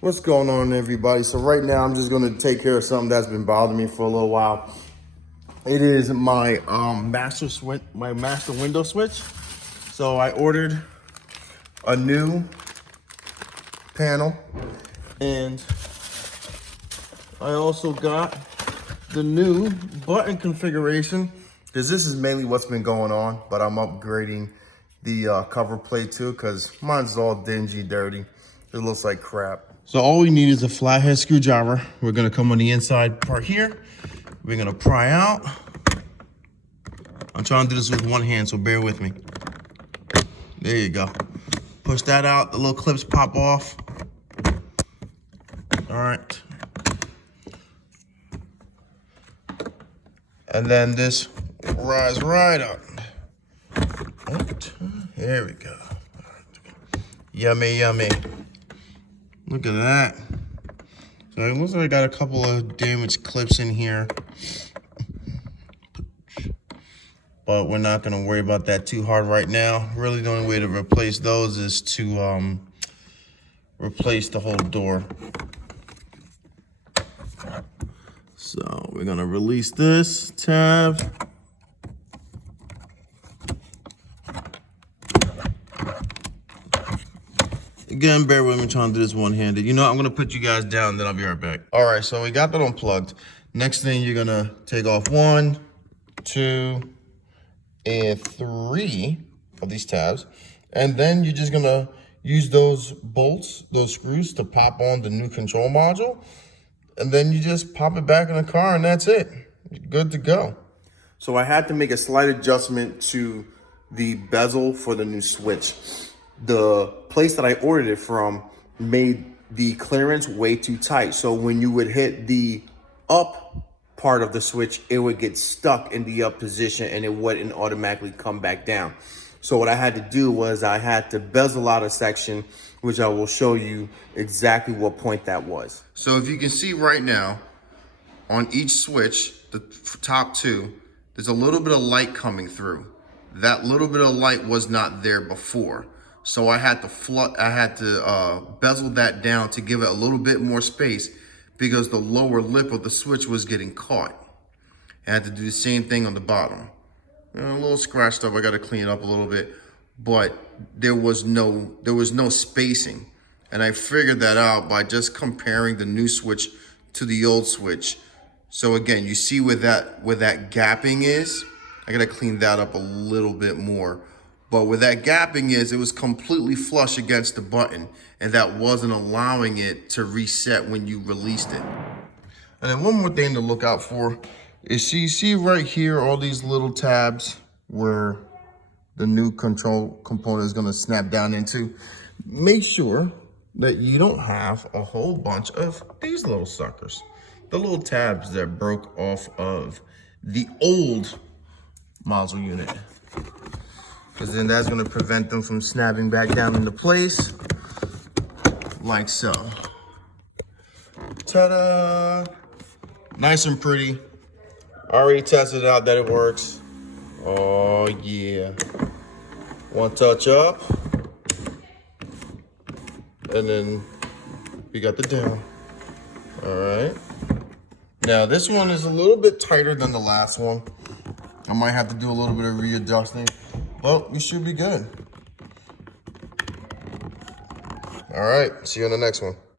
What's going on, everybody? So right now I'm just going to take care of something that's been bothering me for a little while. It is my master window switch. So I ordered a new panel, and I also got the new button configuration, because this is mainly what's been going on, but I'm upgrading the cover plate too, because mine's all dingy, dirty. It looks like crap. So all we need is a flathead screwdriver. We're gonna come on the inside part here. We're gonna pry out. I'm trying to do this with one hand, so bear with me. There you go. Push that out, the little clips pop off. All right. And then this rise right up. There we go. Yummy, yummy. Look at that. So it looks like I got a couple of damaged clips in here, but we're not gonna worry about that too hard right now. Really the only way to replace those is to replace the whole door. So we're gonna release this tab. Again, bear with me, trying to do this one-handed. You know, I'm gonna put you guys down, then I'll be right back. All right, so we got that unplugged. Next thing, you're gonna take off 1, 2, and 3 of these tabs. And then you're just gonna use those bolts, those screws, to pop on the new control module. And then you just pop it back in the car, and that's it. You're good to go. So I had to make a slight adjustment to the bezel for the new switch. The place that I ordered it from made the clearance way too tight. So when you would hit the up part of the switch, it would get stuck in the up position and it wouldn't automatically come back down. So what I had to do was I had to bezel out a section, which I will show you exactly what point that was. So if you can see right now, on each switch, the top two, there's a little bit of light coming through. That little bit of light was not there before. So I had to bezel that down to give it a little bit more space, because the lower lip of the switch was getting caught. I had to do the same thing on the bottom. A little scratched up, I gotta clean it up a little bit, but there was no spacing. And I figured that out by just comparing the new switch to the old switch. So again, you see where that gapping is? I gotta clean that up a little bit more. But where that gapping is, it was completely flush against the button, and that wasn't allowing it to reset when you released it. And then one more thing to look out for is, you see right here, all these little tabs where the new control component is gonna snap down into. Make sure that you don't have a whole bunch of these little suckers. The little tabs that broke off of the old module unit, because then that's gonna prevent them from snapping back down into place, like so. Ta-da! Nice and pretty. I already tested out that it works. Oh yeah. One touch up, and then we got the down. All right. Now this one is a little bit tighter than the last one. I might have to do a little bit of readjusting, but we should be good. All right, see you on the next one.